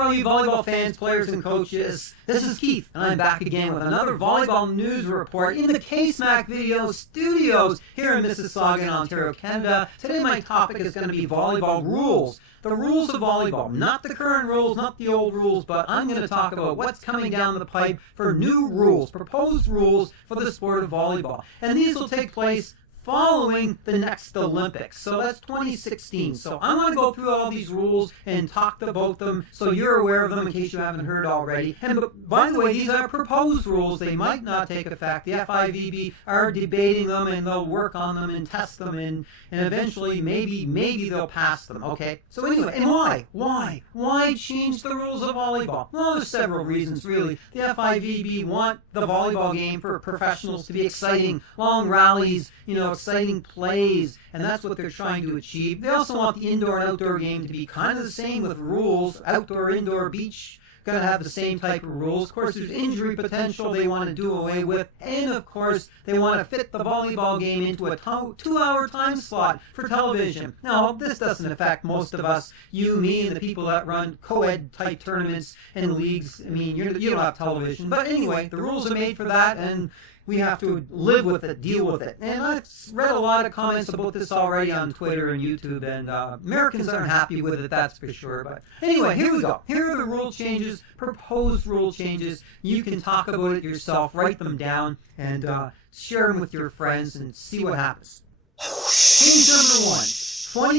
all you volleyball fans, players, and coaches. This is Keith, and I'm back again with another volleyball news report in the K-Smack Video Studios here in Mississauga, Ontario, Canada. Today my topic is going to be volleyball rules. The rules of volleyball, not the current rules, not the old rules, but I'm going to talk about what's coming down the pipe for new rules, proposed rules for the sport of volleyball. And these will take place following the next Olympics. So that's 2016. So I want to go through all these rules and talk about them so you're aware of them in case you haven't heard already. And by the way, these are proposed rules. They might not take effect. The FIVB are debating them and they'll work on them and test them and eventually maybe they'll pass them. Okay? So anyway, and why? Why change the rules of volleyball? Well, there's several reasons really. The FIVB want the volleyball game for professionals to be exciting, long rallies, exciting plays, and that's what they're trying to achieve. They also want the indoor and outdoor game to be kind of the same with rules. Outdoor, indoor, beach, going to have the same type of rules. Of course, there's injury potential they want to do away with, and of course, they want to fit the volleyball game into a 2-hour time slot for television. Now, this doesn't affect most of us, you, me, and the people that run co-ed type tournaments and leagues. I mean, you don't have television. But anyway, the rules are made for that, and we have to live with it, deal with it. And I've read a lot of comments about this already on Twitter and YouTube, and Americans aren't happy with it, that's for sure. But anyway, here we go. Here are the rule changes, proposed rule changes. You can talk about it yourself, write them down, and share them with your friends and see what happens. Change number 1.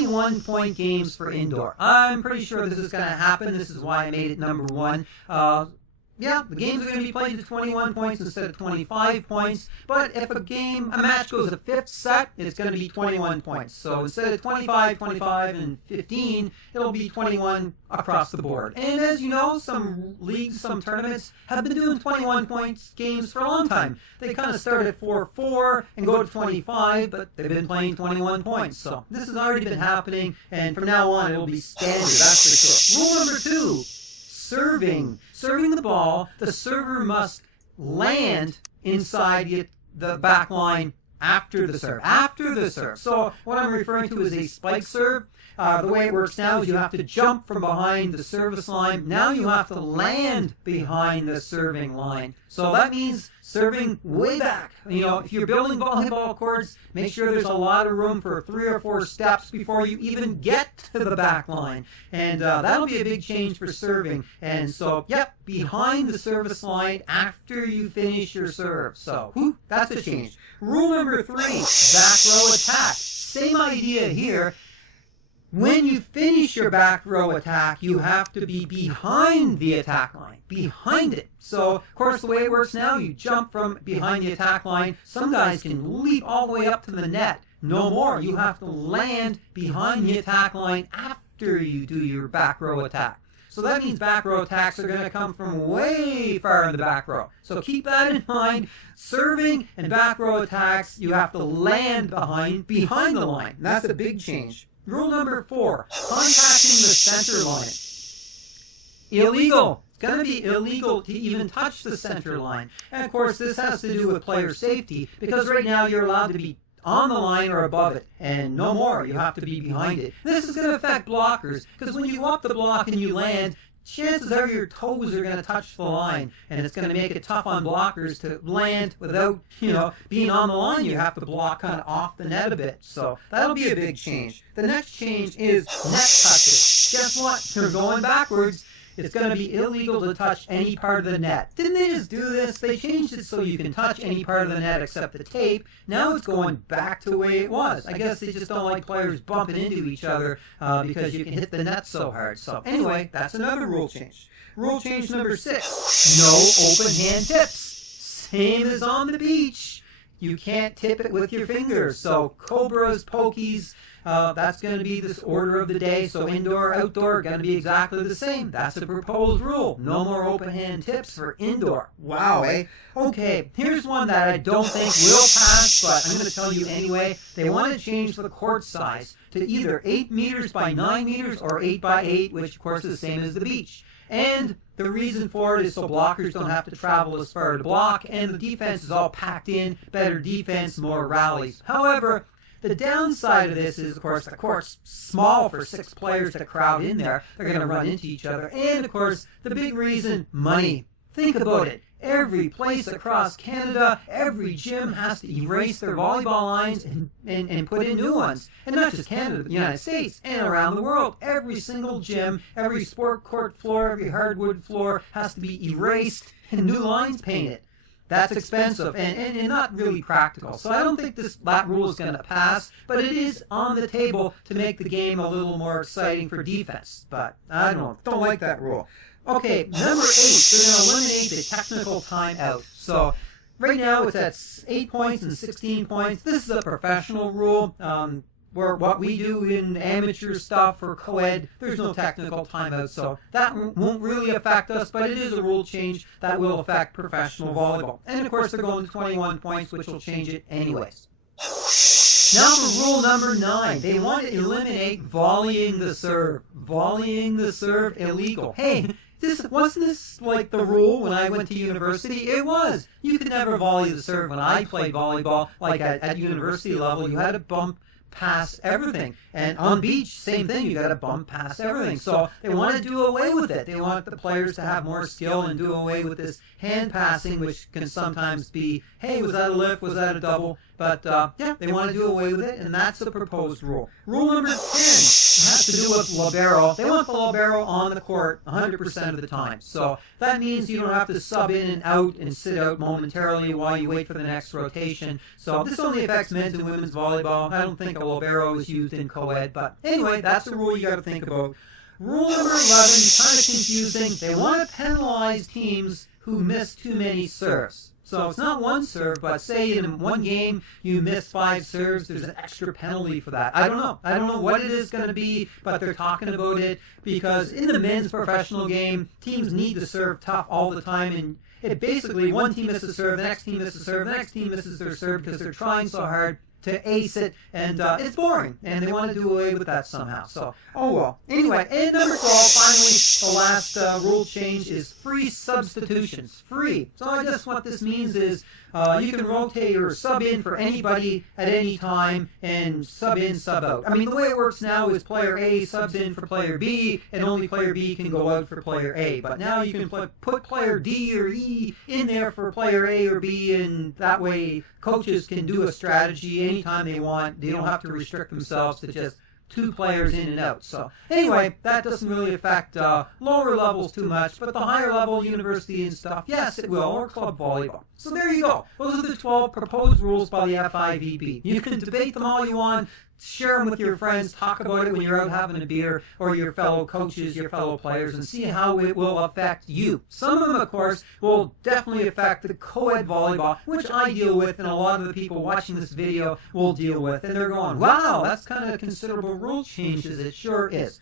21-point games for indoor. I'm pretty sure this is going to happen. This is why I made it number 1. Yeah, the games are going to be played to 21 points instead of 25 points. But if a match goes to 5th set, it's going to be 21 points. So instead of 25, 25, and 15, it'll be 21 across the board. And as you know, some leagues, some tournaments have been doing 21 points games for a long time. They kind of start at 4-4 and go to 25, but they've been playing 21 points. So this has already been happening, and from now on, it'll be standard, that's for sure. Rule number 2. Serving the ball, the server must land inside the back line after the serve. So what I'm referring to is a spike serve. The way it works now is you have to jump from behind the service line. Now you have to land behind the serving line. So that means serving way back. If you're building volleyball courts, make sure there's a lot of room for 3 or 4 steps before you even get to the back line. And that'll be a big change for serving. And so, yep, behind the service line after you finish your serve. So, that's a change. Rule number 3, back row attack. Same idea here. When you finish your back row attack, you have to be behind the attack line, behind it. So, of course, the way it works now, you jump from behind the attack line. Some guys can leap all the way up to the net. No more. You have to land behind the attack line after you do your back row attack. So that means back row attacks are going to come from way far in the back row. So keep that in mind. Serving and back row attacks, you have to land behind the line. That's a big change. Rule number 4, contacting the center line. Illegal. It's going to be illegal to even touch the center line. And of course, this has to do with player safety because right now you're allowed to be on the line or above it, and no more. You have to be behind it. This is going to affect blockers because when you go up the block and you land, chances are your toes are going to touch the line, and it's going to make it tough on blockers to land without, being on the line. You have to block kind of off the net a bit. So that'll be a big change. The next change is net touches. Guess what? They're going backwards. It's going to be illegal to touch any part of the net. Didn't they just do this? They changed it so you can touch any part of the net except the tape. Now it's going back to the way it was. I guess they just don't like players bumping into each other because you can hit the net so hard. So anyway, that's another rule change. Rule change number 6, no open hand tips. Same as on the beach. You can't tip it with your fingers. So cobras, pokies, that's going to be this order of the day. So indoor, outdoor, going to be exactly the same. That's a proposed rule. No more open hand tips for indoor. Wow, eh? Okay, here's one that I don't think will pass, but I'm going to tell you anyway. They want to change the court size to either 8 meters by 9 meters or 8 by 8, which of course is the same as the beach. And the reason for it is so blockers don't have to travel as far to block, and the defense is all packed in, better defense, more rallies. However, The downside of this is, of course, the court's small for 6 players to crowd in there. They're going to run into each other. And, of course, the big reason, money. Think about it. Every place across Canada, every gym has to erase their volleyball lines and put in new ones. And not just Canada, the United States, and around the world. Every single gym, every sport court floor, every hardwood floor has to be erased and new lines painted. That's expensive and not really practical. So I don't think that rule is going to pass, but it is on the table to make the game a little more exciting for defense. But I don't like that rule. Okay, number 8, they're going to eliminate the technical timeout. So right now it's at 8 points and 16 points. This is a professional rule. Where what we do in amateur stuff for co-ed, there's no technical timeout, so that won't really affect us, but it is a rule change that will affect professional volleyball. And of course, they're going to 21 points, which will change it anyways. Now for rule number 9, they want to eliminate volleying the serve. Volleying the serve illegal. Hey, wasn't this like the rule when I went to university? It was. You could never volley the serve. When I played volleyball, like at university level, you had to bump past everything. And on beach, same thing, you got to bump past everything. So they want to do away with it. They want the players to have more skill and do away with this hand passing, which can sometimes be, hey, was that a lift, was that a double? But yeah, they want to do away with it, and that's the proposed rule. Rule number 10 has to do with libero. They want the libero on the court 100% of the time. So that means you don't have to sub in and out and sit out momentarily while you wait for the next rotation. So this only affects men's and women's volleyball. I don't think a libero is used in co-ed, but anyway, that's the rule you got to think about. Rule number 11 is kind of confusing. They want to penalize teams who miss too many serves. So it's not one serve, but say in one game you miss 5 serves, there's an extra penalty for that. I don't know. I don't know what it is going to be, but they're talking about it because in the men's professional game, teams need to serve tough all the time. And it basically, one team misses a serve, the next team misses a serve, the next team misses their serve because they're trying so hard to ace it, and it's boring, and they want to do away with that somehow. So, oh well. Anyway, and number 12, finally, the last rule change is free substitutions. Free. So I guess what this means is you can rotate or sub in for anybody at any time and sub in, sub out. I mean, the way it works now is player A subs in for player B, and only player B can go out for player A. But now you can put player D or E in there for player A or B, and that way coaches can do a strategy anytime they want. They don't have to restrict themselves to just 2 players in and out. So anyway, that doesn't really affect lower levels too much, but the higher level, university and stuff, yes, it will, or club volleyball. So there you go. Those are the 12 proposed rules by the FIVB. You can debate them all you want, share them with your friends, talk about it when you're out having a beer, or your fellow coaches, your fellow players, and see how it will affect you. Some of them, of course, will definitely affect the co-ed volleyball, which I deal with, and a lot of the people watching this video will deal with. And they're going, wow, that's kind of considerable rule changes. It sure is.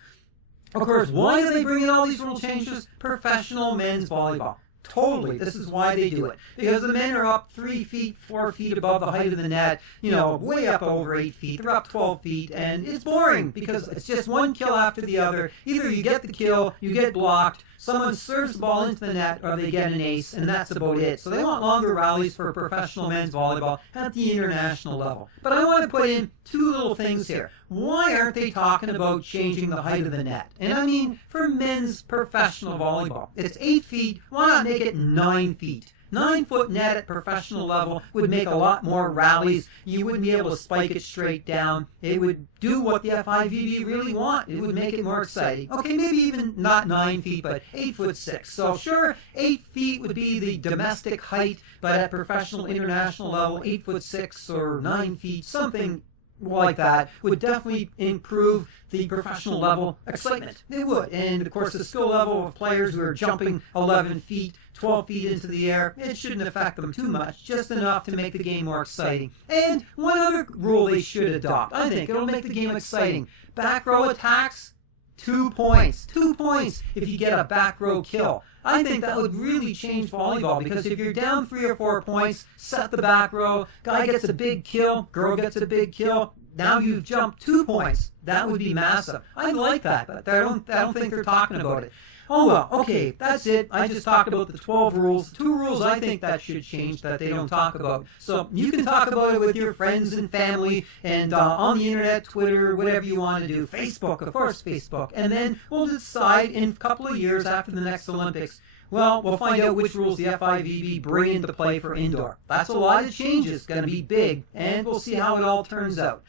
Of course, why do they bring in all these rule changes? Professional men's volleyball. Totally. This is why they do it. Because the men are up 3 feet, 4 feet above the height of the net, you know, way up over 8 feet. They're up 12 feet, and it's boring because it's just one kill after the other. Either you get the kill, you get blocked, someone serves the ball into the net, or they get an ace, and that's about it. So they want longer rallies for professional men's volleyball at the international level. But I want to put in 2 little things here. Why aren't they talking about changing the height of the net? And I mean, for men's professional volleyball, it's 8 feet. Why not make it 9 feet? 9-foot net at professional level would make a lot more rallies. You wouldn't be able to spike it straight down. It would do what the FIVB really want. It would make it more exciting. Okay, maybe even not 9 feet, but 8'6". So sure, 8 feet would be the domestic height, but at professional international level, 8'6" or 9 feet, something like that would definitely improve the professional level excitement. It would. And of course, the skill level of players who are jumping 11 feet, 12 feet into the air, it shouldn't affect them too much, just enough to make the game more exciting. And one other rule they should adopt, I think it'll make the game exciting. Back row attacks, 2 points. 2 points if you get a back row kill. I think that would really change volleyball because if you're down 3 or 4 points, set the back row, guy gets a big kill, girl gets a big kill, now you've jumped 2 points. That would be massive. I'd like that, but I don't think they're talking about it. Oh well, okay, that's it. I just talked about the 12 rules. 2 rules I think that should change that they don't talk about. So you can talk about it with your friends and family and on the internet, Twitter, whatever you want to do. Facebook, of course, Facebook. And then we'll decide in a couple of years after the next Olympics, well, we'll find out which rules the FIVB bring into play for indoor. That's a lot of changes, going to be big, and we'll see how it all turns out.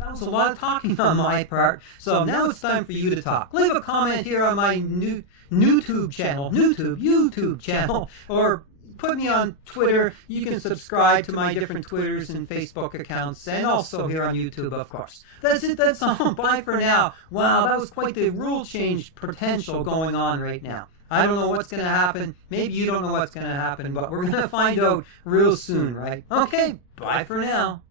That was a lot of talking on my part, so now it's time for you to talk. Leave a comment here on my YouTube channel, or put me on Twitter. You can subscribe to my different Twitters and Facebook accounts, and also here on YouTube, of course. That's it, that's all. Bye for now. Wow, that was quite the rule change potential going on right now. I don't know what's going to happen. Maybe you don't know what's going to happen, but we're going to find out real soon, right? Okay, bye for now.